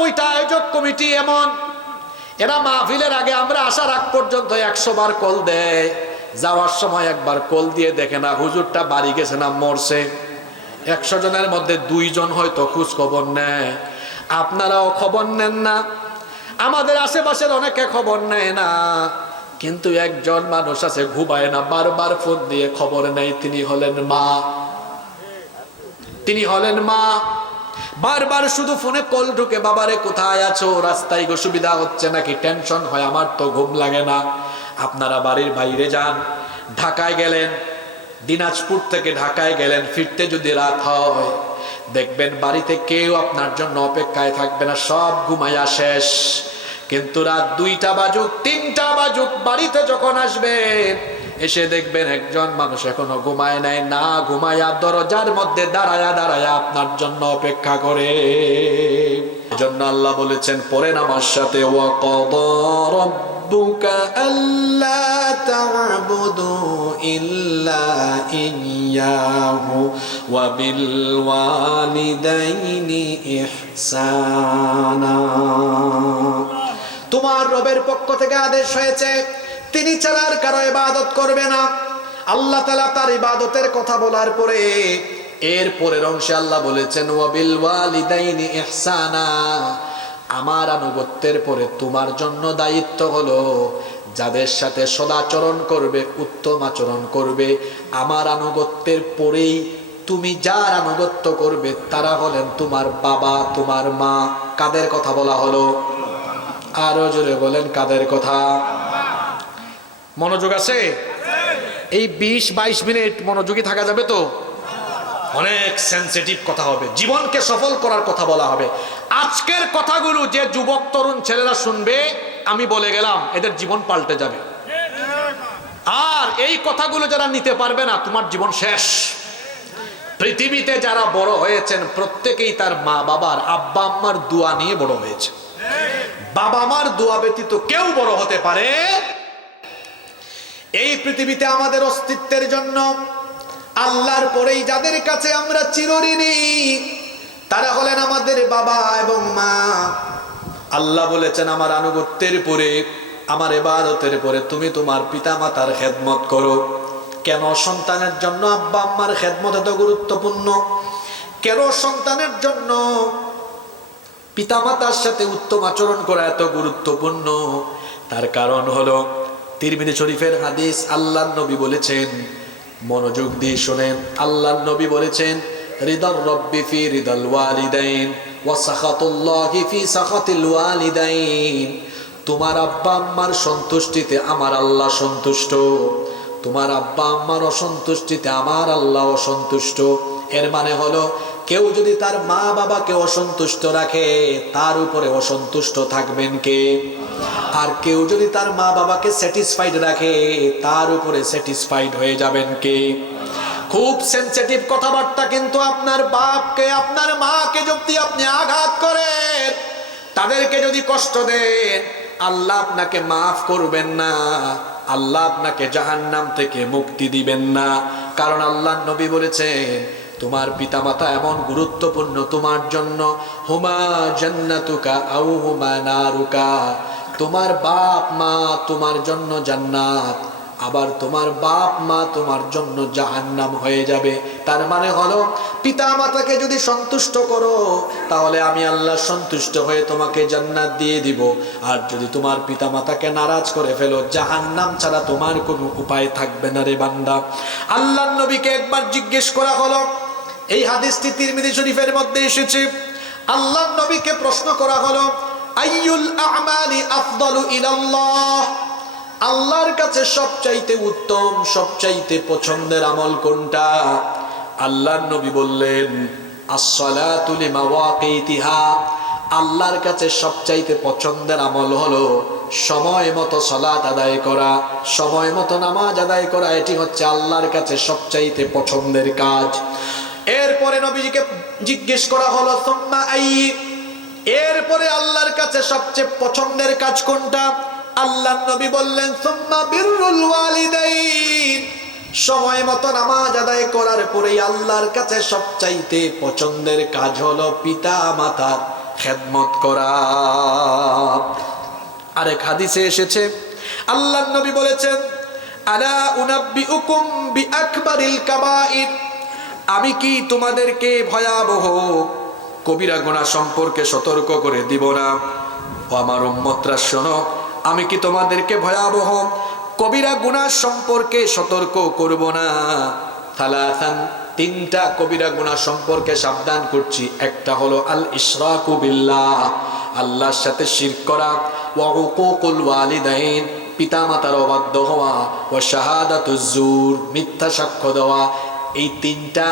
নিরানব্বইটা আয়োজক কমিটি এমন। এরা মাহফিলের আগে আমরা আসার আগ পর্যন্ত একশো বার কল দেয়। যাওয়ার সময় একবার কল দিয়ে দেখে না, হুজুরটা বাড়ি গেছে না, মরছে। একশো জনের মধ্যে দুইজন হয়তো খোঁজ খবর নেয়। আপনারাও খবর নেন না। আমাদের আশেপাশের অনেকে খবর নেয় না। কিন্তু একজন মানুষ আছে, ঘুমায় না, বারবার ফোন দিয়ে খবর নেয়। তিনি হলেন মা। তিনি হলেন মা। বারবার শুধু ফোনে কল ঢুকে, বাবারে, কোথায় আছো? রাস্তায় গো, সুবিধা হচ্ছে নাকি? টেনশন হয়, আমার তো ঘুম লাগে না। আপনারা বাড়ির বাইরে যান, ঢাকায় গেলেন, দিনাজপুর থেকে ঢাকায় গেলেন, ফিরতে যদি রাত হয়, দেখবেন বাড়িতে কেউ আপনার জন্য অপেক্ষায় থাকবে না, সব ঘুমাইয়া শেষ। কিন্তু রাত দুইটা বাজুক, তিনটা বাজুক, বাড়িতে যখন আসবেন এসে দেখবেন একজন মানুষ এখনও ঘুমায় নাই, না ঘুমায়া দরজার মধ্যে দাঁড়ায়া দাঁড়ায়া আপনার জন্য অপেক্ষা করে। এজন্য আল্লাহ বলেছেন পড়েন আমার সাথে ইহসানা। তোমার রবের পক্ষ থেকে আদেশ হয়েছে, তিনি ছাড়া আর কারও ইবাদত করবে না। আল্লাহ তালা তার ইবাদতের কথা বলার পরে এর পরের অংশে আল্লাহ বলেছেন, ওয়াবিল ওয়ালিদাইনি ইহসানা। আমার আনুগত্যের পরে তোমার জন্য দায়িত্ব হলো, যাদের সাথে সদাচরণ করবে, উত্তম আচরণ করবে। আমার আনুগত্যের পরেই তুমি যার আনুগত্য করবে, তারা হলেন তোমার বাবা, তোমার মা। কাদের কথা বলা হলো? আরও জোরে বলেন কাদের কথা? মনোযোগ আছে? এই বিশ বাইশ মিনিট মনোযোগী থাকা যাবে তো? অনেক সেন্সিটিভ কথা হবে। জীবনকে সফল করার কথা বলা হবে। আজকের কথাগুলো যে যুবক, তরুণ ছেলেরা শুনবে, আমি বলে গেলাম, এদের জীবন পাল্টে যাবে। আর এই কথাগুলো যারা নিতে পারবে না, তোমার জীবন শেষ। পৃথিবীতে যারা বড় হয়েছেন, প্রত্যেকেই তার মা বাবার আব্বা আম্মার দোয়া নিয়ে বড় হয়েছে। বাবা মার দোয়া ব্যতীত কেউ বড় হতে পারে। এই পৃথিবীতে আমাদের অস্তিত্বের জন্য আল্লাহর পরেই যাদের কাছে আমরা চিরঋণী, তারা হলেন আমাদের বাবা এবং মা। আল্লাহ বলেছেন, আমার আনুগত্যের পরে, আমার এবাদতের পরে তুমি তোমার পিতা মাতার খেদমত করো। কেন সন্তানের জন্য আব্বা আম্মার খেদমত এত গুরুত্বপূর্ণ? কেন সন্তানের জন্য পিতামাতার সাথে উত্তম আচরণ করা এত গুরুত্বপূর্ণ। তার কারণ হলো, তিরমিদি শরীফের হাদিস আল্লাহ নবী বলেছেন, মনোযোগ দিয়ে শোনেন। আল্লাহ নবী বলেছেন হৃদল রব্বি ফি হৃদল ওয়ালিদাইন ওয়া সাখাতুল্লাহি ফি সাখাতিল ওয়ালিদাইন। তোমার আব্বা আম্মার সন্তুষ্টিতে আমার আল্লাহ সন্তুষ্ট। তোমার আব্বা আম্মার অসন্তুষ্টিতে আমার আল্লাহ অসন্তুষ্ট। এর মানে হলো কেউ যদি তার মা বাবাকে অসন্তুষ্ট রাখে, তার উপরে অসন্তুষ্ট থাকবেন কে? আর কেউ যদি তার মা বাবাকে স্যাটিসফাইড রাখে, তার উপরে স্যাটিসফাইড হয়ে যাবেন কে? খুব সেন্সিটিভ কথাবার্তা কিন্তু আপনার বাপকে, আপনার মাকে যদি আপনি আঘাত করেন, তাদেরকে যদি কষ্ট দেন, আল্লাহ আপনাকে মাফ করবেন না, আল্লাহ আপনাকে জাহান্নাম থেকে মুক্তি দিবেন না। কারণ আল্লাহ নবী বলেছেন তোমার পিতামাতা এমন গুরুত্বপূর্ণ তোমার জন্য, হুমা জান্নাতুকা আউ হুমা নারুকা। তোমার বাপ, মা তোমার জন্য জান্নাত, আবার তোমার বাপ, মা তোমার জন্য জাহান্নাম হয়ে যাবে। তার মানে হলো পিতা মাতাকে যদি সন্তুষ্ট করো, তাহলে আমি আল্লাহ সন্তুষ্ট হয়ে তোমাকে জান্নাত দিয়ে দিব। আর যদি তোমার পিতা মাতাকে নারাজ করে ফেলো, জাহান্নাম ছাড়া তোমার কোনো উপায় থাকবে না রে বান্দা। আল্লাহ নবীকে একবার জিজ্ঞেস করা হলো এই হাদিসটি তিরমিজি শরীফের মধ্যে এসেছে। আল্লাহ নবীকে প্রশ্ন করা হলো, আইয়ুল আমালি আফদালু ইলাল্লাহ? আল্লাহর কাছে সবচাইতে উত্তম, সবচাইতে পছন্দের আমল কোনটা? আল্লাহর নবী বললেন, আসসালাতু লিমাওয়াকিতিহা। আল্লাহর কাছে সবচাইতে পছন্দের আমল হলো, সময় মতো সলাত আদায় করা। সময় মতো নামাজ আদায় করা, এটি হচ্ছে আল্লাহর কাছে সবচাইতে পছন্দের কাজ। এরপরে নবীজিকে জিজ্ঞেস করা হলো, সোম্মা আই এরপরে আল্লাহর কাছে সবচেয়ে পছন্দের কাজ কোনটা? আল্লাহ নবী বললেন, সোম্মা বিরুল সময় মতো নামাজ আদায় করার পরেই আল্লাহর কাছে সবচাইতে পছন্দের কাজ হলো পিতা মাতার খেদমত করা। আরেক হাদিসে এসেছে, আল্লাহ নবী বলেছেন, আলা উনাব্বি উকুম বি আকবারিল কাবাইর? আমি কি তোমাদেরকে ভয়াবহ কবিরা গোনা সম্পর্কে সতর্ক করে দিব না? আমার উম্মতরা, শোনো, আমি কি তোমাদেরকে ভয়াবহ কবিরা গুনাহ সম্পর্কে সতর্ক করব না? থালাথান তিনটা কবিরা গুনাহ সম্পর্কে সাবধান করছি। একটা হলো আল ইশরাকু বিল্লাহ, আল্লাহর সাথে শিরক করা, ওয়া হুকুকুল ওয়ালিদাইন, পিতামাতার অবাধ্য হওয়া ও শাহাদাতুজ্জুর, মিথ্যা সাক্ষ্য দেওয়া এই তিনটা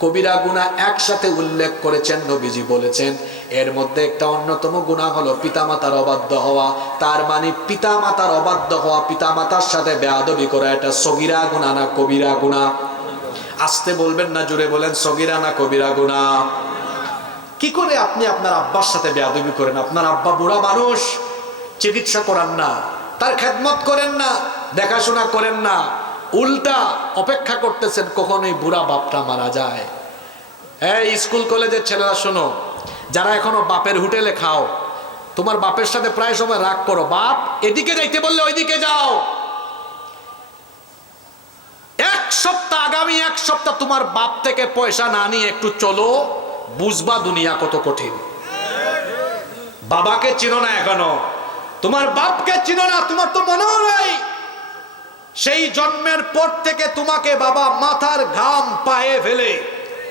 কবিরা গুণা একসাথে উল্লেখ করেছেন, নবীজি বলেছেন। এর মধ্যে একটা অন্যতম গুণা হলো পিতামাতার অবাধ্য হওয়া। তার মানে পিতামাতার অবাধ্য হওয়া, পিতামাতার সাথে বেয়াদবি করা, এটা সগিরা গুণা না কবিরা গুণা? আসতে বলবেন না জুড়ে বলেন, সগিরা না কবিরা গুণা? কি করে আপনি আপনার আব্বার সাথে বেয়াদবি করেন? আপনার আব্বা বুড়া মানুষ, চিকিৎসা করান না, তার খেদমত করেন না, দেখাশোনা করেন না। উল্টা অপেক্ষা করতেছেন কখন এই বুড়া বাপটা মারা যায়। এই স্কুল কলেজের ছেলেরা, শোনো, যারা এখনও বাপের হোটেলে খাও, তোমার বাপের সাথে প্রায় সময় রাগ করো। বাপ এদিকে যাইতে বললে ওইদিকে যাও। এক সপ্তাহ, আগামী এক সপ্তাহ তোমার বাপ থেকে পয়সা না নিয়ে একটু চলো, বুঝবা দুনিয়া কত কঠিন। বাবাকে চিনো না এখনও। তোমার বাপকে চিনো না, তোমার তো মনেও নাই। সেই জন্মের পর থেকে তোমাকে বাবা মাথার ঘাম পায়ে ফেলে।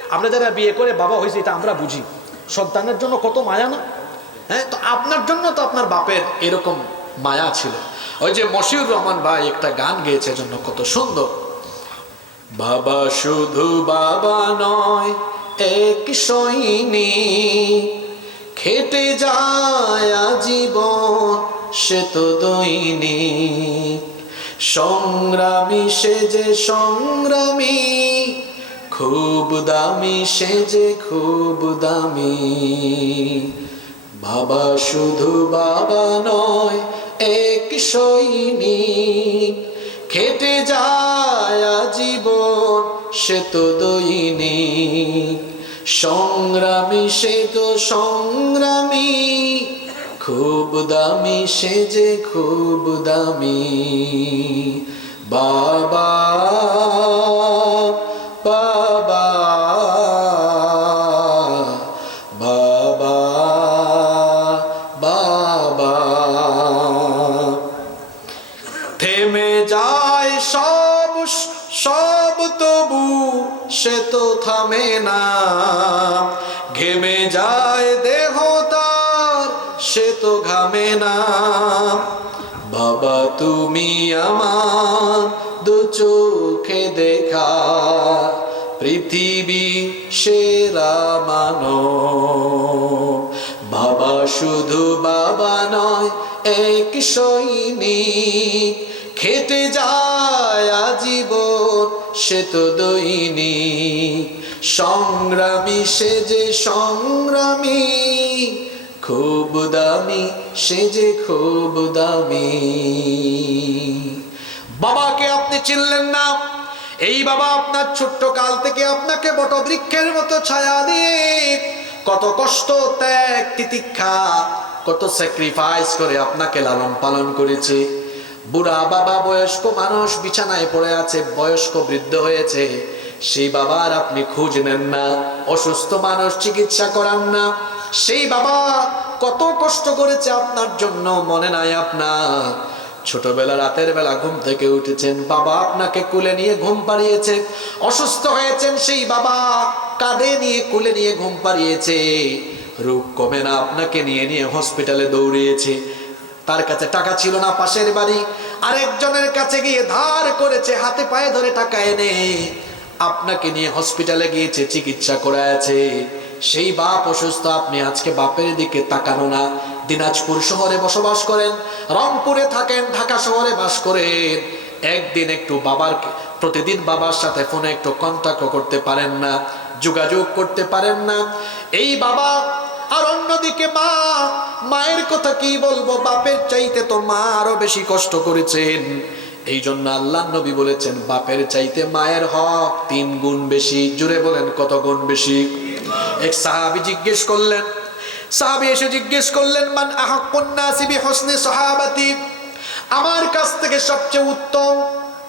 আমরা যারা বিয়ে করে বাবা হয়েছে, এটা আমরা বুঝি। সন্তানের জন্য কত মায়া না? হ্যাঁ তো আপনার জন্য তো আপনার বাপের এরকম মায়া ছিল। ওই যে মশিউর রহমান ভাই একটা গান গেয়েছে জন্য, কত সুন্দর। বাবা শুধু বাবা নয়, এক সৈনিক খেটে যায় আজীবন, সে তো দৈনিক। সংগ্রামী সে যে সংগ্রামী, খুব দামি সে যে খুব দামি। বাবা শুধু বাবা নয়, এক সৈনিক। খেটে যায় জীবন সে তো দৈনিক। সংগ্রামী সে তো সংগ্রামী খুব দামি সে যে খুব দামি। বাবা বাবা বাবা বাবা। থেমে যায় সব সব তবু, সে তো থামে না। ঘেমে যায় না। বাবা, তুমি আমার দু চোখে দেখা। পৃথিবী সেরা মানো বাবা, শুধু বাবা নয়, এক সৈনিক। খেটে যায় আজীবন, সে তো দৈনিক। সংগ্রামী, সে যে সংগ্রামী খুব দামি, সে যে খুব দামি। বাবাকে আপনি চিনলেন না? এই বাবা আপনার ছোট্ট কাল থেকে আপনাকে বটবৃক্ষের মতো ছায়া দিয়ে কত কষ্ট, ত্যাগ, তিতিক্ষা, কত স্যাক্রিফাইস করে আপনাকে লালন পালন করেছে। বুড়া বাবা বয়স্ক মানুষ বিছানায় পড়ে আছে, বয়স্ক বৃদ্ধ হয়েছে। সেই বাবার আপনি খোঁজ নেন না, অসুস্থ মানুষ চিকিৎসা করান না। সেই বাবা কত কষ্ট করেছে আপনার জন্য, মনে নাই আপনার। ছোটবেলা রাতের বেলা ঘুম থেকে উঠেছেন, বাবা আপনাকে কুলে নিয়ে ঘুম পাড়িয়েছে। অসুস্থ হয়েছেন সেই বাবা, কাঁধে নিয়ে কুলে নিয়ে ঘুম পাড়িয়েছে। রোগ কমে না, আপনাকে নিয়ে নিয়ে হসপিটালে দৌড়িয়েছে। তার কাছে টাকা ছিল না, পাশের বাড়ি। আরেকজনের কাছে গিয়ে ধার করেছে, হাতে পায়ে ধরে টাকা এনে। আপনাকে নিয়ে হসপিটালে গিয়েছে, চিকিৎসা করাছে সেই বাপ অসুস্থ, আপনি আজকে বাপের দিকে তাকানো না। দিনাজপুর শহরে বসবাস করেন, রংপুরে থাকেন, ঢাকা শহরে বাস করেন। একদিন একটু বাবার প্রতিদিন বাবার সাথে ফোনে একটু কন্ট্যাক্ট করতে পারেন না, যোগাযোগ করতে পারেন না। এই বাবা আর অন্যদিকে মা, মায়ের কথা কি বলব? বাপের চাইতে তো মা আরও বেশি কষ্ট করেছেন। এই জন্য আল্লাহ নবী বলেছেন, বাপের চাইতে মায়ের হক তিন গুণ বেশি। জুড়ে বলেন, কত গুণ বেশি? এক সাহাবি জিজ্ঞেস করলেন, সাহাবি এসে জিজ্ঞেস করলেন, মান আহাক্কুন নাসি বিহুসনি সাহাবাতি? আমার কাছ থেকে সবচেয়ে উত্তম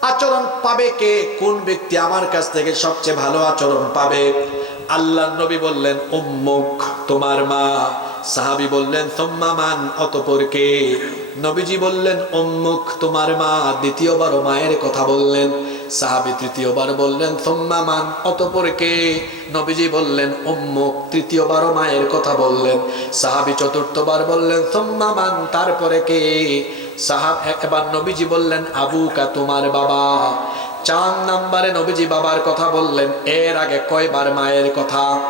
আচরণ পাবে কে? কোন ব্যক্তি আমার কাছ থেকে সবচেয়ে ভালো আচরণ পাবে? আল্লাহ নবী বললেন, উম্মুক, তোমার মা। সাহাবি বললেন, সোম্মা মান, অতপর কে? নবীজি বললেন, উম্মুক, তোমার মা। দ্বিতীয়বার মায়ের কথা বললেন সাহাবি তৃতীয়বার বললেন সোম্মা মান? অতপর কে? নবীজি বললেন উম্মুক তৃতীয়বার মায়ের কথা বললেন। সাহাবি চতুর্থবার বললেন সোম্মা মান? তারপরে কে? সাহাব এবার নবীজি বললেন, আবুকা, তোমার বাবা। চার নাম্বারে নবীজি বাবার কথা বললেন, এর আগে কয়বার মায়ের কথা?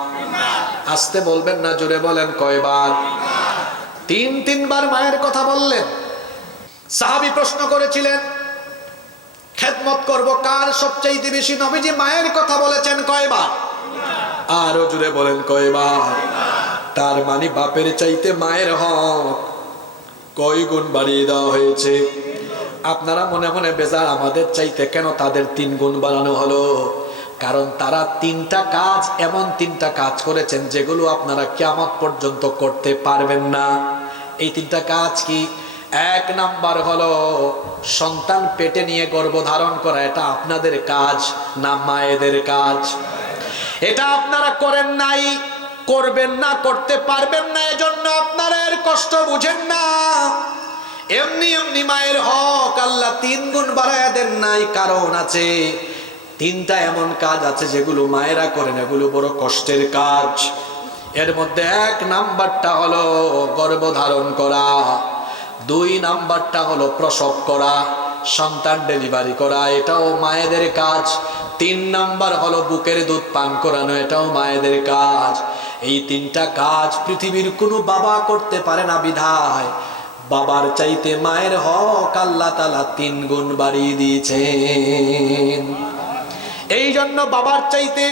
আসতে বলবেন না, জোরে বলেন, কয়বার? তিন তিনবার মায়ের কথা বললেন। সাহাবি প্রশ্ন করেছিলেন খেদমত করব, কার সবচাইতে বেশি নবীজি মায়ের কথা বলেছেন কয়বার? আরও জুড়ে বলেন কয়বার? তার মানে বাপের চাইতে মায়ের হক। কয় গুণ বাড়িয়ে দেওয়া হয়েছে? আপনারা মনে মনে বেজার, আমাদের চাইতে কেন তাদের তিন গুণ বাড়ানো হলো? কারণ তারা তিনটা কাজ, এমন তিনটা কাজ করেছেন যেগুলো আপনারা কেমন পর্যন্ত করতে পারবেন না। এই তিনটা কাজ কি? এক নাম্বার হলো, সন্তান পেটে নিয়ে গর্ভধারণ করা, এটা আপনাদের কাজ, না মায়েদের কাজ। এটা আপনারা করেন নাই, করবেন না, করতে পারবেন না, এজন্য আপনারা এর কষ্ট বুঝেন না। এমনি এমনি মায়ের হক আল্লাহ তিন গুণ বাড়ায় দেন নাই, কারণ আছে, তিনটা এমন কাজ আছে যেগুলো মায়েরা করেন, এগুলো বড় কষ্টের কাজ। এর মধ্যে এক নাম্বারটা হলো গর্ভধারণ করা। দুই নাম্বারটা হলো প্রসব করা, সন্তান ডেলিভারি করা, এটাও মায়েদের কাজ। তিন নাম্বার হলো বুকের দুধ পান করানো, এটাও মায়েদের কাজ। এই তিনটা কাজ পৃথিবীর কোনো বাবা করতে পারে না বিধায়। বাবার চাইতে মায়ের হক আল্লাহ তালা তিন গুণ বাড়িয়ে দিয়েছেন। এই জন্য বাবার চাইতে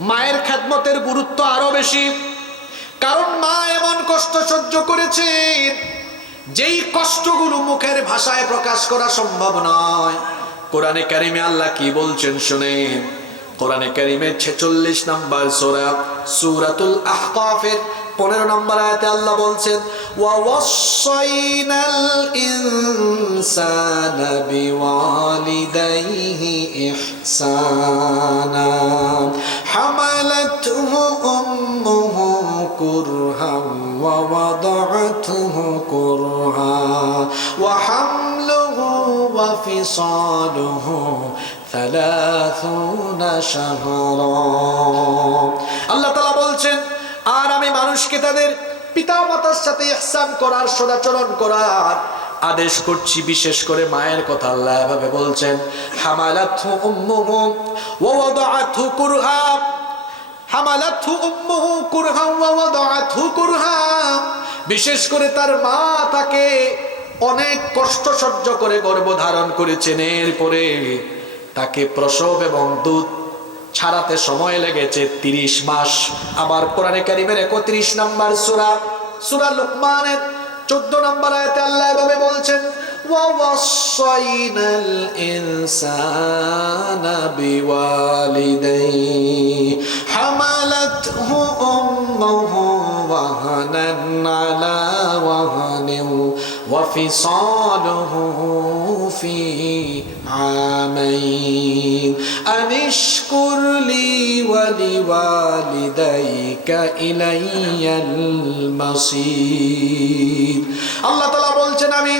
মায়ের খেদমতের গুরুত্ব আরও বেশি। কারণ মা এমন কষ্ট সহ্য করেছেন যেই কষ্টগুলো মুখের ভাষায় প্রকাশ করা সম্ভব নয়। কোরআনে কারিমে আল্লাহ কি বলছেন শুনেন কোরআনে কারিমের ছেচল্লিশ নাম্বার সোরা, সুরাতুল আহকাফের পনেরো নম্বর আয়াতে আল্লাহ বলছেন ওয়াসাইনাল ইনসানা বিওয়ালিদাইহি ইহসানা, হামালাতহু উম্মুহু ওয়া হামলুহু ওয়া ফিসালুহু ثلاثون شهرا আল্লাহ তাআলা বলছেন আর আমি মানুষকে তাদের পিতা মাতার সাথে ইহসান করার সদাচরণ করার আদেশ করছি বিশেষ করে মায়ের কথা আল্লাহ এভাবে বলছেন হামালাতহু উম্মুহু ওয়া ওয়াদাআতহু কুরহা হামালাতহু উম্মুহু কুরহা ওয়া ওয়াদাআতহু কুরহা বিশেষ করে তার মা তাকে অনেক কষ্ট সহ্য করে গর্ভধারণ করেছেন এরপরে তাকে প্রসব এবং দুধ ছাড়াতে সময় লেগেছে তিরিশ মাস আবার কোরআনে কারিমের একত্রিশ নাম্বার সুরা সুরা লুকমানের চোদ্দ নম্বর আয়তে আল্লাহ এভাবে বলছেন ووصينا الإنسان بوالديه حملته أمه وفصاله في عامين أن اشكر لي ولوالديك إلي المصير الله تعالى বলছেন আমি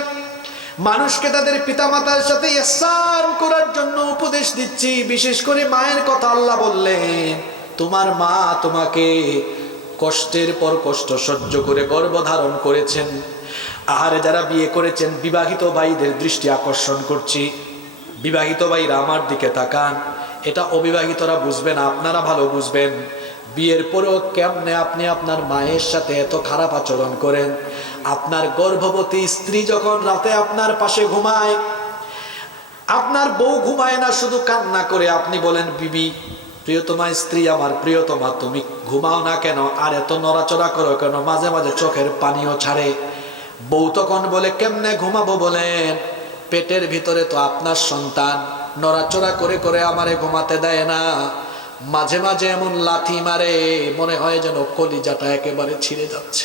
মানুষকে তাদের পিতামাতার সাথে ইহসান করার জন্য উপদেশ দিচ্ছি বিশেষ করে মায়ের কথা আল্লাহ বললেন তোমার মা তোমাকে কষ্টের পর কষ্ট সহ্য করে গর্ভধারণ করেছেন আহারে যারা বিয়ে করেছেন, বিবাহিত ভাইদের দৃষ্টি আকর্ষণ করছি। বিবাহিত ভাইরা আমার দিকে তাকান। এটা অবিবাহিতরা বুঝবেন আপনারা ভালো বুঝবেন। বিয়ের পরেও কেমনে আপনি আপনার মায়ের সাথে এত খারাপ আচরণ করেন? আপনার গর্ভবতী স্ত্রী যখন রাতে আপনার পাশে ঘুমায়, আপনার বউ ঘুমায় না, শুধু কান্না করে আপনি বলেন, বিবি, প্রিয়তমা স্ত্রী আমার, প্রিয়তমা, তুমি ঘুমাও না কেন? আর এত নড়াচড়া করো কেন? মাঝে মাঝে চোখের পানিও ছাড়ে। বউ তখন বলে কেমনে ঘুমাবো বলেন? পেটের ভিতরে তো আপনার সন্তান, নড়াচড়া করে করে আমারে ঘুমাতে দেয় না। মাঝে মাঝে এমন লাথি মারে, মনে হয় যেন কলিজাটা একেবারে ছিঁড়ে যাচ্ছে।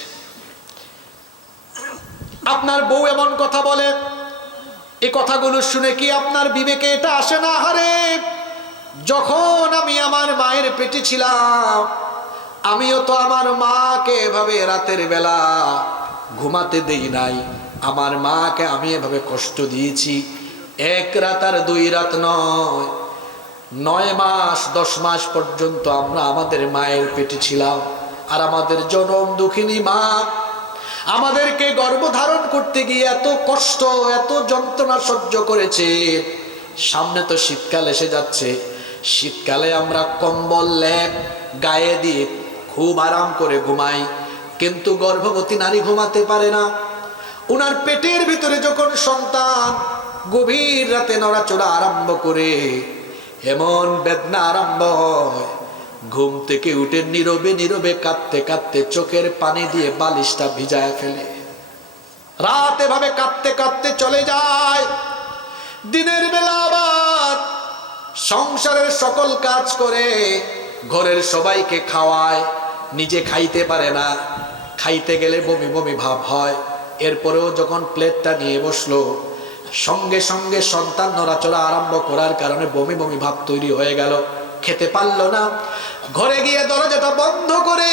আপনার বউ এমন কথা বলে, এ কথাগুলো শুনে কি আপনার বিবেকে এটা আসে না? হারে যখন আমি আমার মায়ের পেটে ছিলাম, আমিও তো আমার মাকে এভাবে রাতের বেলা ঘুমাতে দেই নাই। আমার মাকে আমি এভাবে কষ্ট দিয়েছি। এক রাত আর দুই রাত নয়। নয় মাস, দশ মাস পর্যন্ত আমরা আমাদের মায়ের পেটে ছিলাম। আর আমাদের জনম দুঃখিনী মা, আমাদেরকে গর্ভধারণ করতে গিয়ে এত কষ্ট, এত যন্ত্রণা সহ্য করেছে। সামনে তো শীতকাল এসে যাচ্ছে। শীতকালে আমরা কম্বল, ল্যাপ, গায়ে দিয়ে খুব আরাম করে ঘুমাই। কিন্তু গর্ভবতী নারী ঘুমাতে পারে না। ওনার পেটের ভিতরে যখন সন্তান গভীর রাতে নড়াচড়া আরম্ভ করে এমন বেদনা আরম্ভ হয়। ঘুম থেকে উঠে নীরবে নীরবে কাঁদতে কাঁদতে চোখের পানি দিয়ে বালিশটা ভিজায় ফেলে। রাত এভাবে কাঁদতে কাঁদতে চলে যায়। দিনের বেলা আবার সংসারের সকল কাজ করে ঘরের সবাইকে খাওয়ায়। নিজে খাইতে পারে না। খাইতে গেলে বমি বমি ভাব হয়। এরপরেও যখন প্লেটটা নিয়ে বসল, সঙ্গে সঙ্গে সন্তান নড়াচড়া আরম্ভ করার কারণে বমি বমি ভাব তৈরি হয়ে গেল। খেতে পারল না। ঘরে গিয়ে দরজাটা বন্ধ করে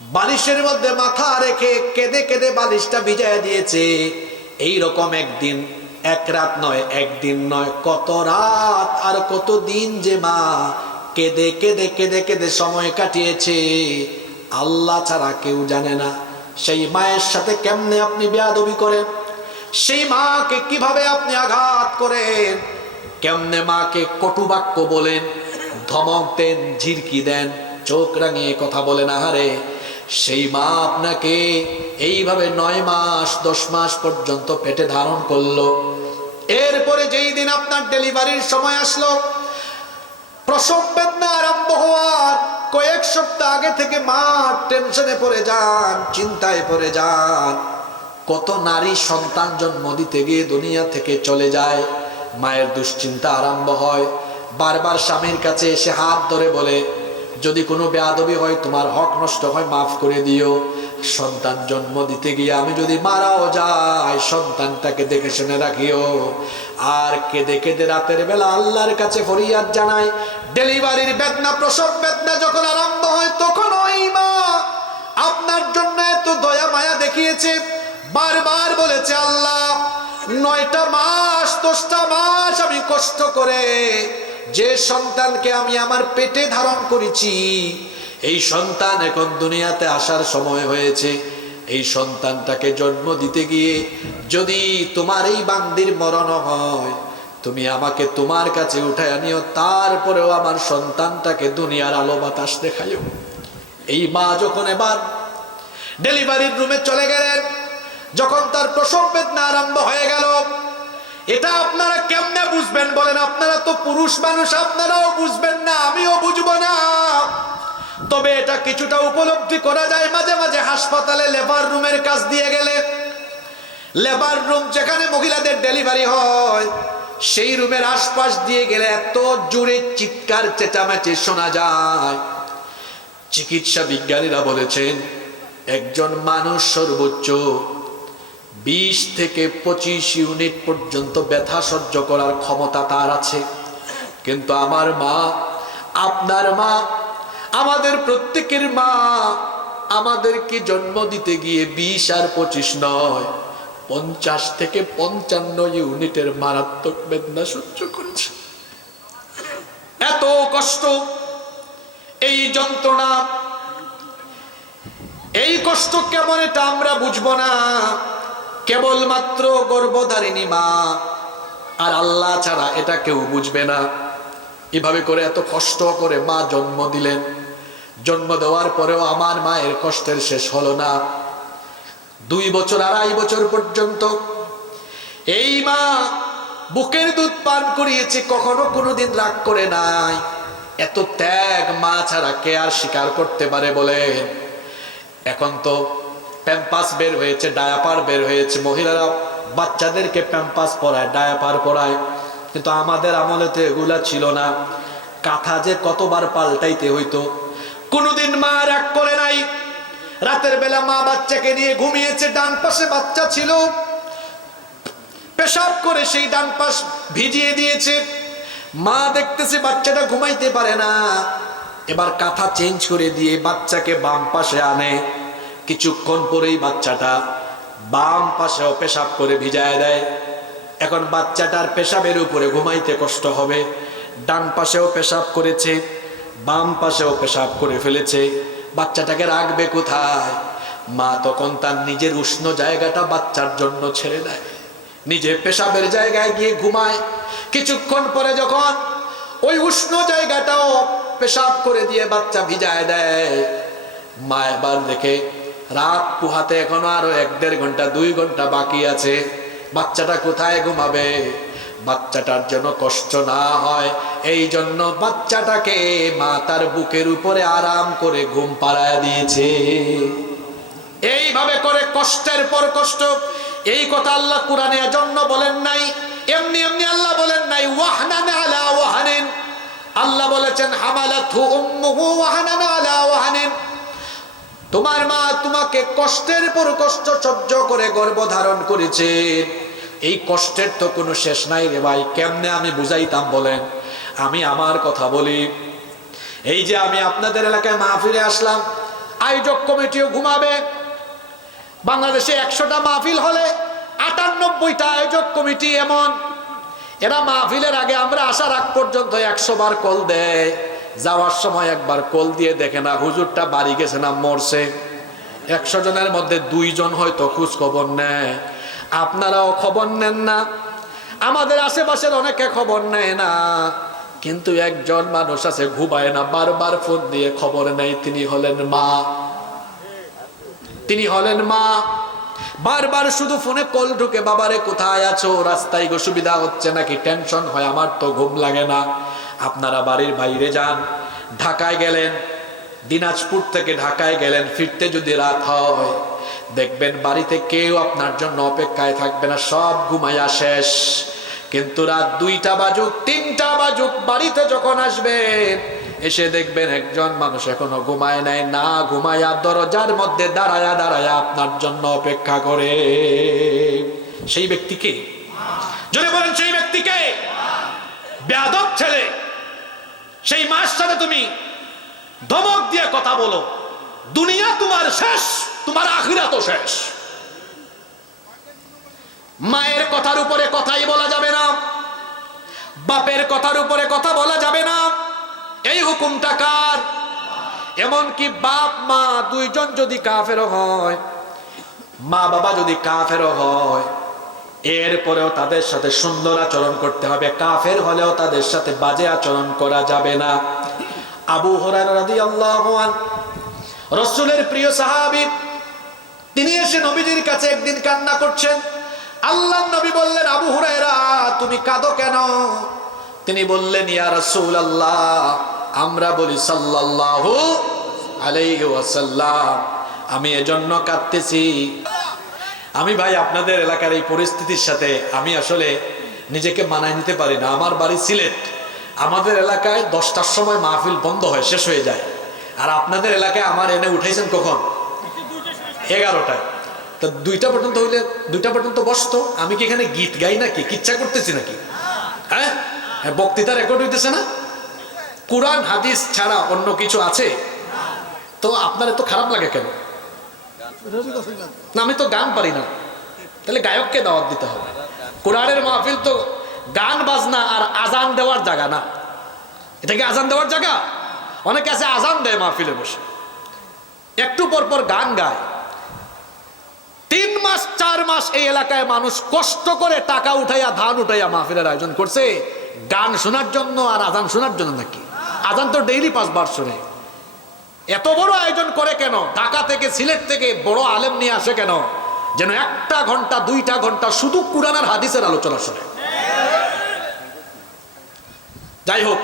বালিশের মধ্যে মাথা রেখে কেঁদে কেঁদে বালিশটা ভিজায় দিয়েছে। এই রকম একদিন, এক রাত নয়, একদিন নয়, কত রাত আর কত দিন যে মা কেঁদে কেঁদে কেঁদে কেঁদে সময় কাটিয়েছে। আল্লাহ ছাড়া কেউ জানে না সেই মায়ের সাথে কেমনে আপনি বেয়াদবি করেন, সেই মাকে কীভাবে আপনি আঘাত করেন, কেমনে মাকে কটু বাক্য বলেন, ধমক দেন, ঝিরকি দেন, চোখ রাঙিয়ে কথা বলেন, আহারে, সেই মা আপনাকে এইভাবে নয় মাস, দশ মাস পর্যন্ত পেটে ধারণ করল। এরপরে যেই দিন আপনার ডেলিভারির সময় আসলো সপ্তাহ আগে থেকে মা টেনশনে পড়ে যান, চিন্তায় পড়ে যান। কত নারী সন্তান জন্ম দিতে গিয়ে দুনিয়া থেকে চলে যায়, মায়ের দুশ্চিন্তা আরম্ভ হয়। বারবার স্বামীর কাছে এসে হাত ধরে বলে, যদি কোনো বেয়াদবি হয়, তোমার হক নষ্ট হয়, মাফ করে দিও। সন্তান জন্ম দিতে গিয়ে আমি যদি মারাও যাই, সন্তানটাকে দেখে শুনে রাখিও। আর কেঁদে কেঁদে রাতের বেলা আল্লাহর কাছে ফরিয়াদ জানাই, ডেলিভারির বেদনা, প্রসব বেদনা যখন আরম্ভ হয়, তখন ওই মা আপনার জন্য এত দয়া মায়া দেখিয়েছে, বারবার বলেছে, আল্লাহ, নয়টা মাস, দশটা মাস আমি কষ্ট করে যে সন্তানকে আমি আমার পেটে ধারণ করেছি এই সন্তান এখন দুনিয়াতে আসার সময় হয়েছে। এই সন্তানটাকে জন্ম দিতে গিয়ে যদি তোমার এই বান্দির মরণ হয়, তুমি আমাকে তোমার কাছে উঠায় আনিও, তারপরেও আমার সন্তানটাকে দুনিয়ার আলো বাতাস দেখাইও। এই মা যখন এবার ডেলিভারির রুমে চলে গেলেন, যখন তার প্রসব বেদনা আরম্ভ হয়ে গেল, এটা আপনারা কেমনে বুঝবেন বলেন? আপনারা তো পুরুষ মানুষ, আপনারাও বুঝবেন না, আমিও বুঝব না। তবে এটা কিছুটা উপলব্ধি করা যায় মাঝে মাঝে হাসপাতালে লেবার রুমের কাজ দিয়ে গেলে। লেবার রুম যেখানে মহিলাদের ডেলিভারি হয়, সেই রুমের আশপাশ দিয়ে গেলে এত জোরে চিৎকার, চেঁচামেচি শোনা যায়। চিকিৎসা বিজ্ঞানীরা বলেছেন, একজন মানুষ সর্বোচ্চ বিশ থেকে পঁচিশ ইউনিট পর্যন্ত ব্যথা সহ্য করার ক্ষমতা তার আছে। কিন্তু আমার মা, আপনার মা আমাদের প্রত্যেকের মা আমাদেরকে জন্ম দিতে গিয়ে বিশ আর পঁচিশ নয়? পঞ্চাশ থেকে পঞ্চান্ন ইউনিটের মারাত্মক বেদনা সহ্য করেছে। এত কষ্ট, এই যন্ত্রণা, এই কষ্ট কেমন এটা আমরা বুঝব না। কেবলমাত্র গর্ভধারিণী মা আর আল্লাহ ছাড়া এটা কেউ বুঝবে না। এভাবে করে এত কষ্ট করে মা জন্ম দিলেন। জন্ম দেওয়ার পরেও আমার মায়ের কষ্টের শেষ হলো না। দুই বছর, আড়াই বছর পর্যন্ত এই মা বুকের দুধ পান করিয়েছে, কখনো কোনোদিন রাগ করে নাই। এত ত্যাগ মা ছাড়া কে আর স্বীকার করতে পারে বলে? এখন তো প্যাম্পাস বের হয়েছে, ডায়াপার বের হয়েছে। মহিলারা বাচ্চাদেরকে প্যাম্পাস পরায়, ডায়াপার পরায়। কিন্তু আমাদের আমলে তো এগুলা ছিল না। কাঁথা যে কতবার পাল্টাইতে হইতো কোনোদিন মা রাগ করে নাই। রাতের বেলা মা বাচ্চাকে নিয়ে ঘুমিয়েছে, ডান পাশে বাচ্চা ছিল। পেশাব করে সেই ডান পাশ ভিজিয়ে দিয়েছে। মা দেখতেছে বাচ্চাটা ঘুমাইতে পারে না। এবার কাঁথা চেঞ্জ করে দিয়ে বাচ্চাকে বাম পাশে আনে। কিছুক্ষণ পরেই বাচ্চাটা বাম পাশেও পেশাব করে ভিজায় দেয়। এখন বাচ্চাটার পেশাবের উপরে ঘুমাইতে কষ্ট হবে। ডান পাশেও পেশাব করেছে। বাম পাশেও পেশাব করে ফেলেছে। বাচ্চাটাকে রাখবে কোথায়? মা তখন তার নিজের উষ্ণ জায়গাটা বাচ্চার জন্য ছেড়ে দেয়। নিজে পেশাবের জায়গায় গিয়ে ঘুমায়। কিছুক্ষণ পরে যখন ওই উষ্ণ জায়গাটাও পেশাব করে দিয়ে বাচ্চা ভিজায় দেয়, মা এবার দেখে রাত পুহাতে এখনও আরও এক দেড় ঘণ্টা, দুই ঘণ্টা বাকি আছে। বাচ্চাটা কোথায় ঘুমাবে? বাচ্চাটার জন্য কষ্ট না হয় এই জন্য বাচ্চাটাকে মা তার বুকের উপরে আরাম করে ঘুম পাড়ায় দিয়েছে। এইভাবে করে কষ্টের পর কষ্ট, এই কথা আল্লাহ কোরআনে জন্য বলেন নাই, এমনি এমনি আল্লাহ বলেন নাই, ওয়াহনান আলা ওয়াহানিন। আল্লাহ বলেছেন, হামালাতহু উম্মুহু ওয়াহানান আলা ওয়াহানিন। তোমার মা তোমাকে কষ্টের পর কষ্ট সহ্য করে গর্ভ ধারণ করেছে। এই কষ্টের তো কোনো শেষ নাই রে ভাই, কেমনে আমি বুঝাইতাম বলেন? আমি আমার কথা বলি। এই যে আমি আপনাদের এলাকায় মাহফিলে আসলাম, আয়োজক কমিটিও ঘুমাবে। বাংলাদেশে একশোটা মাহফিল হলে আটানব্বইটা আয়োজক কমিটি এমন। এরা মাহফিলের আগে আমরা আসার আগ পর্যন্ত একশো বার কল দেয়। যাওয়ার সময় একবার কল দিয়ে দেখে না, হুজুরটা বাড়ি গেছে না, মরছে। একশো জনের মধ্যে দুইজন হয়তো খোঁজ খবর নেয়। আপনারাও খবর নেন না। আমাদের আশেপাশের অনেকে খবর নেয় না। কিন্তু একজন মানুষ আছে, ঘুমায় না, বারবার ফোন দিয়ে খবর নেয়, তিনি হলেন মা। তিনি হলেন মা। বারবার শুধু ফোনে কল ঢুকে, বাবারে, কোথায় আছো? রাস্তায় গো, সুবিধা হচ্ছে নাকি? টেনশন হয়, আমার তো ঘুম লাগে না। আপনারা বাড়ির বাইরে যান, ঢাকায় গেলেন, দিনাজপুর থেকে ঢাকায় গেলেন, ফিরতে যদি রাত হয়, দেখবেন বাড়িতে কেউ আপনার জন্য অপেক্ষায় থাকবে না, সব ঘুমাইয়া শেষ। কিন্তু রাত দুইটা বাজুক, তিনটা বাজুক, বাড়িতে যখন আসবে, এসে দেখবেন একজন মানুষ এখনও ঘুমায় নাই। না ঘুমায়া দরজার মধ্যে দাঁড়ায়া দাঁড়ায়া আপনার জন্য অপেক্ষা করে। সেই ব্যক্তিকে যদি বলেন, সেই ব্যক্তিকে বেয়াদব ছেলে। সেই মাস সাথে তুমি ধমক দিয়ে কথা বলো। দুনিয়া তোমার শেষ, তোমার আখিরা তো শেষ। মায়ের কথার উপরে কথাই বলা যাবে না। বাপের কথার উপরে কথা বলা যাবে না। এই হুকুমটা কার? এমনকি বাপ, মা দুইজন যদি কাফেরও হয়, মা বাবা যদি কাফেরও হয়, এরপরেও তাদের সাথে সুন্দর আচরণ করতে হবে। কাফের হলেও তাদের সাথে বাজে আচরণ করা যাবে না। আবু রাদি আল্লাহ রসুলের প্রিয় সাহাবি, তিনি এসে নবীজির কাছে একদিন কান্না করছেন। আল্লাহ নবী বললেন, আবু হুরায়রা, তুমি কাঁদো কেন? তিনি বললেন, ইয়া রাসূল আল্লাহ আমরা বলি সাল্লাল্লাহু আলাইহি ওয়াসাল্লাম। আমি এজন্য কাঁদতেছি। আমি ভাই, আপনাদের এলাকার এই পরিস্থিতির সাথে আমি আসলে নিজেকে মানায় নিতে পারি না। আমার বাড়ি সিলেট। আমাদের এলাকায় দশটার সময় মাহফিল বন্ধ হয়, শেষ হয়ে যায়। আর আপনাদের এলাকায় আমার এনে উঠেছেন কখন? এগারোটায়। তো দুইটা পর্যন্ত হইলে দুইটা পর্যন্ত বসতো। আমি কি এখানে গীত গাই নাকি? কিচ্ছা করতেছি নাকি? হ্যাঁ? হ্যাঁ, বক্তৃতা রেকর্ড হইতেছে না? কোরআন হাদিস ছাড়া অন্য কিছু আছে? তো আপনার এত খারাপ লাগে কেন? না আমি তো গান পারি না। তাহলে গায়ককে দাওয়াত দিতে হবে। কোরআনের মাহফিল তো গান বাজনা আর আজান দেওয়ার জায়গা না। এটা কি আজান দেওয়ার জায়গা? অনেকে আছে আজান দেয় মাহফিলে বসে। একটু পর পর গান গায়। তিন মাস, চার মাস এই এলাকায় মানুষ কষ্ট করে টাকা উঠাইয়া ধান উঠাইয়া মাহফিলের আয়োজন করছে। গান শোনার জন্য আর আজান শোনার জন্য নাকি? আজান তো ডেইলি পাঁচবার শোনে। এত বড় আয়োজন করে কেন? ঢাকা থেকে, সিলেট থেকে বড় আলেম নিয়ে আসে কেন? যেন একটা ঘণ্টা, দুইটা ঘণ্টা শুধু কুরানার হাদিসের আলোচনা শুনে। যাই হোক,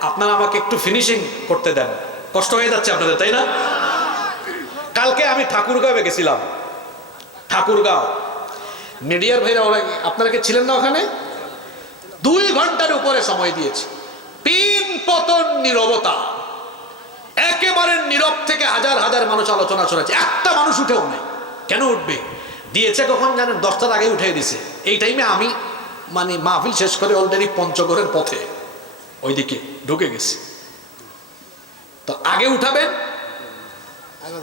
আপনারা আমাকে একটু ফিনিশিং করতে দেন। কষ্ট হয়ে যাচ্ছে আপনাদের, তাই না? কালকে আমি ঠাকুরগাঁও গেছিলাম। ঠাকুরগাঁও। মিডিয়ার ভাইরা ওরা আপনারা কি ছিলেন না ওখানে? দুই ঘণ্টার উপরে সময় দিয়েছে। পিন পতন নিরবতা। একেবারে নীরব থেকে হাজার হাজার মানুষ আলোচনা চলেছে একটা মানুষ উঠেও নেই। কেন উঠবে? দিয়েছে কখন জানেন? দশটার আগে উঠে দিছে এই টাইমে আমি মানে মাহফিল শেষ করে অলরেডি পঞ্চগড়ের পথে ওইদিকে ঢুকে গেছি। তো আগে উঠাবেন,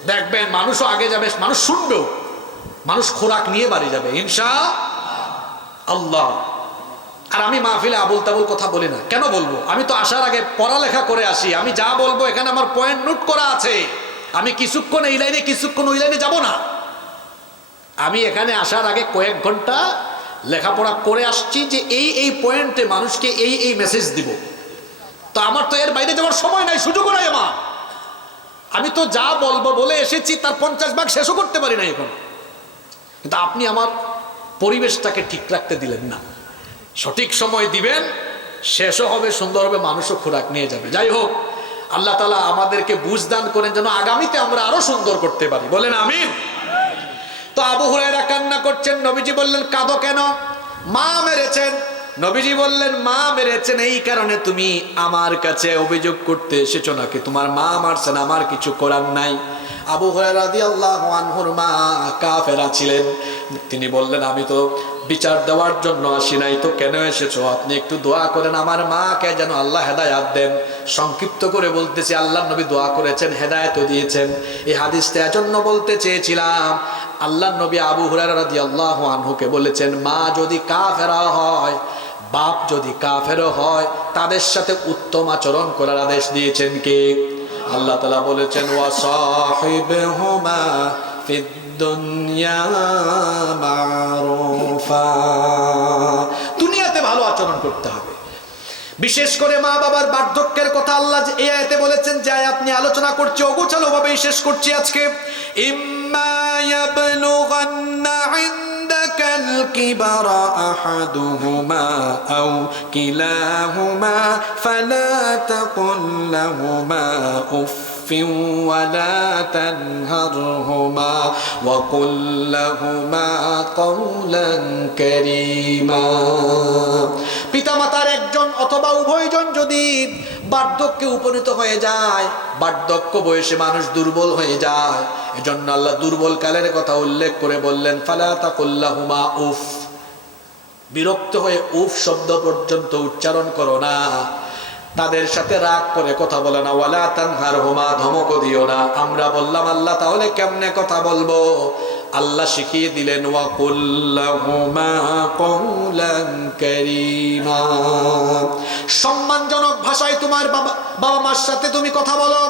দেখবেন মানুষও আগে যাবে, মানুষ শুনবেও। মানুষ খোরাক নিয়ে বাড়ি যাবে হিংসা আল্লাহ। আর আমি মাহফিলে আবুল তাবুল কথা বলি না। কেন বলব? আমি তো আসার আগে পড়ালেখা করে আসি। আমি যা বলব, এখানে আমার পয়েন্ট নোট করা আছে। আমি কিছুক্ষণ এই লাইনে কিছুক্ষণ ওই লাইনে যাব না। আমি এখানে আসার আগে কয়েক ঘণ্টা লেখাপড়া করে আসছি যে এই এই পয়েন্টে মানুষকে এই এই মেসেজ দিব। তো আমার তো এর বাইরে যাওয়ার সময় নাই, সুযোগও নাই আমার। আমি তো যা বলব বলে এসেছি, তার পঞ্চাশ ভাগ শেষও করতে পারি না এখন। কিন্তু আপনি আমার পরিবেশটাকে ঠিক রাখতে দিলেন না। সঠিক সময় দিবেন, শেষও হবে, সুন্দর হবে, মানুষও খোরাক নিয়ে যাবে। যাই হোক, আল্লাহ তালা আমাদেরকে বুঝ দান করেন যেন আগামীতে আমরা আরও সুন্দর করতে পারি। বলেন আমি তো আবু হুরাইরা কান্না করছেন, নবীজি বললেন, কাঁদো কেন? মা মেরেছেন। নবীজি বললেন, মা মেরেছেন এই কারণে তুমি আমার কাছে অভিযোগ করতে এসেছ নাকি? তোমার মা মারছেন, আমার কিছু করার নাই। আবু আনহুর মা কাফেরা ছিলেন। তিনি বললেন, আমি তো বিচার দেওয়ার জন্য আসি নাই, তো কেন এসেছ? আপনি একটু দোয়া করেন, আমার মাকে যেন আল্লাহ হেদায়াত দেন। সংক্ষিপ্ত করে বলতেছি আল্লাহ নবী দোয়া করেছেন হেদায়ত দিয়েছেন। এই হাদিসটা এজন্য বলতে চেয়েছিলাম আল্লাহ নবী আবু হুরার হুরায়রা রাদিয়াল্লাহু আনহুকে বলেছেন, মা যদি কাফেরা হয় বাপ যদি কাফেরও হয়, তাদের সাথে উত্তম আচরণ করার আদেশ দিয়েছেন কে? আল্লাহ তালা বলেছেন দুনিয়াতে ভালো আচরণ করতে হবে। বিশেষ করে মা বাবার বার্ধক্যের কথা আল্লাহ যে এই আয়াতে বলেছেন যে আয়াত নিয়ে আলোচনা করছি অগোছালো ভাবে শেষ করছি আজকে ইম্মা ইয়াবলুগান্না عندك الكبر أحدهما أو كلاهما فلا تقل لهما أف ولا تنهرهما وقل لهما قولا كريما পিতামাতার একজন অথবা উভয়জন যদি বার্ধক্যে উপনীত হয়ে যায় বার্ধক্য বয়সে মানুষ দুর্বল হয়ে যায় এজন্য আল্লাহ দুর্বল কালের কথা উল্লেখ করে বললেন ফালা তাকুল্লাহুমা উফ বিরক্ত হয়ে উফ শব্দ পর্যন্ত উচ্চারণ করো না তাদের সাথে রাগ করে কথা বলে না, ওয়ালা তানহার হোমা ধমক দিও না। আমরা বললাম, আল্লাহ, তাহলে কেমনে কথা বলব? আল্লাহ শিখিয়ে দিলেন সম্মানজনক ভাষায় তোমার বাবা বাবা মার সাথে তুমি কথা বলো।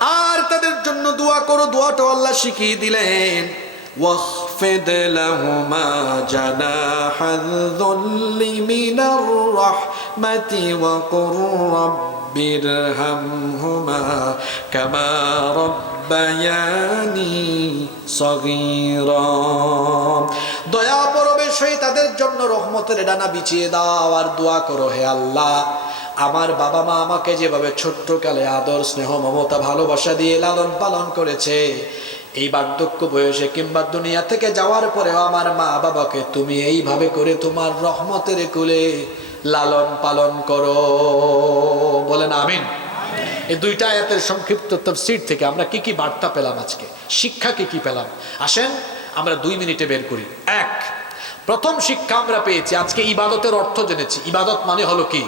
আর তাদের জন্য দোয়া করো। দোয়াটাও আল্লাহ শিখিয়ে দিলেন। واخفض لهما جناح الذل من الرحمة وقل رب ارحمهما كما ربياني صغيرا দয়া পরবেশ হয়ে তাদের জন্য রহমতের ডানা বিছিয়ে দাও আর দোয়া করো হে আল্লাহ আমার বাবা মা আমাকে যেভাবে ছোট্ট কালে আদর স্নেহ মমতা ভালোবাসা দিয়ে লালন পালন করেছে এই বার্ধক্য বয়সে কিংবা দুনিয়া থেকে যাওয়ার পরেও আমার মা বাবাকে তুমি এইভাবে করে তোমার রহমতের কুলে লালন পালন করো। বলেন আমিন। এই দুইটা আয়াতের সংক্ষিপ্ত তফসির থেকে আমরা কি কি বার্তা পেলাম আজকে? শিক্ষা কি কি পেলাম? আসেন, আমরা দুই মিনিটে বের করি। এক, প্রথম শিক্ষা আমরা পেয়েছি, আজকে ইবাদতের অর্থ জেনেছি। ইবাদত মানে হলো কি?